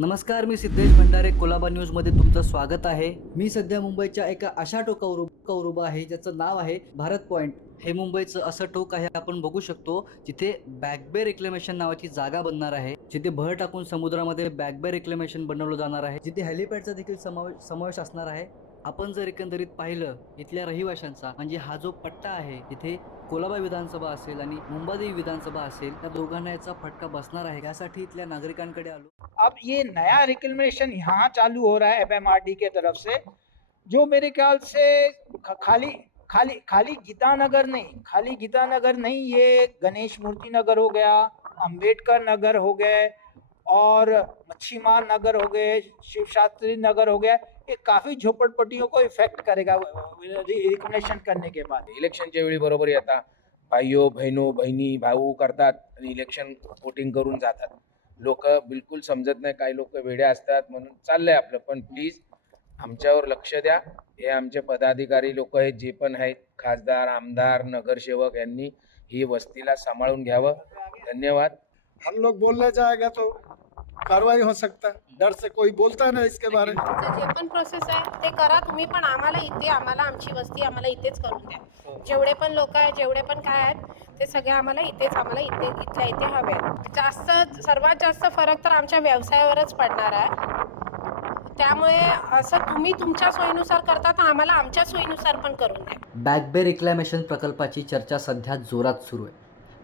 नमस्कार, मी सिद्धेश भंडारे, कोलाबा न्यूजमध्ये तुमचं स्वागत आहे। मी सध्या मुंबईच्या एका अशा टोकावर उभा आहे ज्याचं नाव आहे भारत पॉइंट। हे मुंबईचं असं टोक आहे, आपण बघू शकतो जिथे बॅक बे रिक्लेमेशन नावाची जागा बनणार आहे, जिथे भर टाकून समुद्रामध्ये बॅक बे रिक्लेमेशन बनवलं जाणार आहे, जिथे हेलिपॅडचा देखील समावेश असणार आहे। आपण जर एकंदरीत पाहिलं इथल्या रहिवाशांचा, म्हणजे हा जो पट्टा आहे इथे कोलाबा विधानसभा असेल आणि मुंबादेवी विधानसभा असेल, त्या दोघांना याचा फटका बसणार आहे। यासाठी इथल्या नागरिकांकडे आलो। अब ये नया रिक्लेमेशन यहाँ चालू हो रहा है एफएमआरडी के तरफ से, जो मेरे ख्याल से खाली खाली खाली गीतानगर नहीं, ये गणेश मूर्ति नगर हो गया, अंबेडकर नगर हो गए और मच्छीमार नगर हो गए, शिव शास्त्री नगर हो गया। ये काफी झोपड़पट्टियों को इफेक्ट करेगा रिक्लेमेशन करने के बाद। इलेक्शनच्या वेळी बरोबर येतात, भाईयो बहिणो बहिणी भाऊ करतात आणि इलेक्शन वोटिंग करून जातात। लोक बिलकुल समजत नाही, काही लोक वेडे असतात, म्हणून चाललंय आपलं। पण प्लीज आमच्यावर लक्ष द्या। हे आमचे पदाधिकारी लोक आहेत, जे पण आहेत, खासदार, आमदार, नगरसेवक, यांनी ही वस्तीला सांभाळून घ्यावं। धन्यवाद। हम लोग बोलने जाएगा तो कार्रवाई हो सकता है, डर से कोई बोलता नहीं इसके बारे में। जे पण प्रोसेस आहे ते करा तुम्ही, पण आम्हाला आमची वस्ती आम्हाला इथेच करून द्या। जेवढे पण लोक आहेत, जेवढे पण काय आहेत, ते सगळे आम्हाला इथल्या इथे हवे आहेत। सर्वात जास्त फरक तर आमच्या व्यवसायावरच पडणार आहे। त्यामुळे असं तुम्ही तुमच्या सोयीनुसार करता, तर आम्हाला आमच्या सोयीनुसार पण करून द्या। बॅक बे रिक्लेमेशन प्रकल्पाची चर्चा सध्या जोरात सुरू आहे,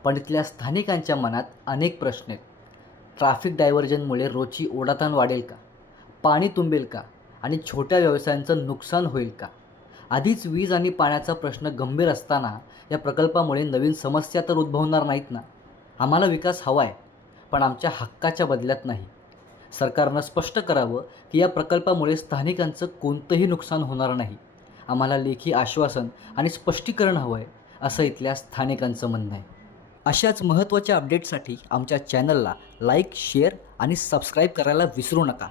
पण इथल्या स्थानिकांच्या मनात अनेक प्रश्न आहेत। ट्रॅफिक डायव्हर्जनमुळे रोजची ओढाताण वाढेल का, पाणी तुंबेल का आणि छोट्या व्यवसायांचं नुकसान होईल का? आधीच वीज आणि पाण्याचा प्रश्न गंभीर असताना या प्रकल्पामुळे नवीन समस्या तर उद्भवणार नाहीत ना? आम्हाला विकास हवा आहे, पण आमच्या हक्काच्या बदल्यात नाही। सरकारनं स्पष्ट करावं की या प्रकल्पामुळे स्थानिकांचं कोणतंही नुकसान होणार नाही। आम्हाला लेखी आश्वासन आणि स्पष्टीकरण हवं आहे, असं इथल्या स्थानिकांचं म्हणणं आहे। अशाच महत्त्वाच्या अपडेटसाठी आमच्या चॅनलला लाईक, शेअर आणि सबस्क्राईब करायला विसरू नका।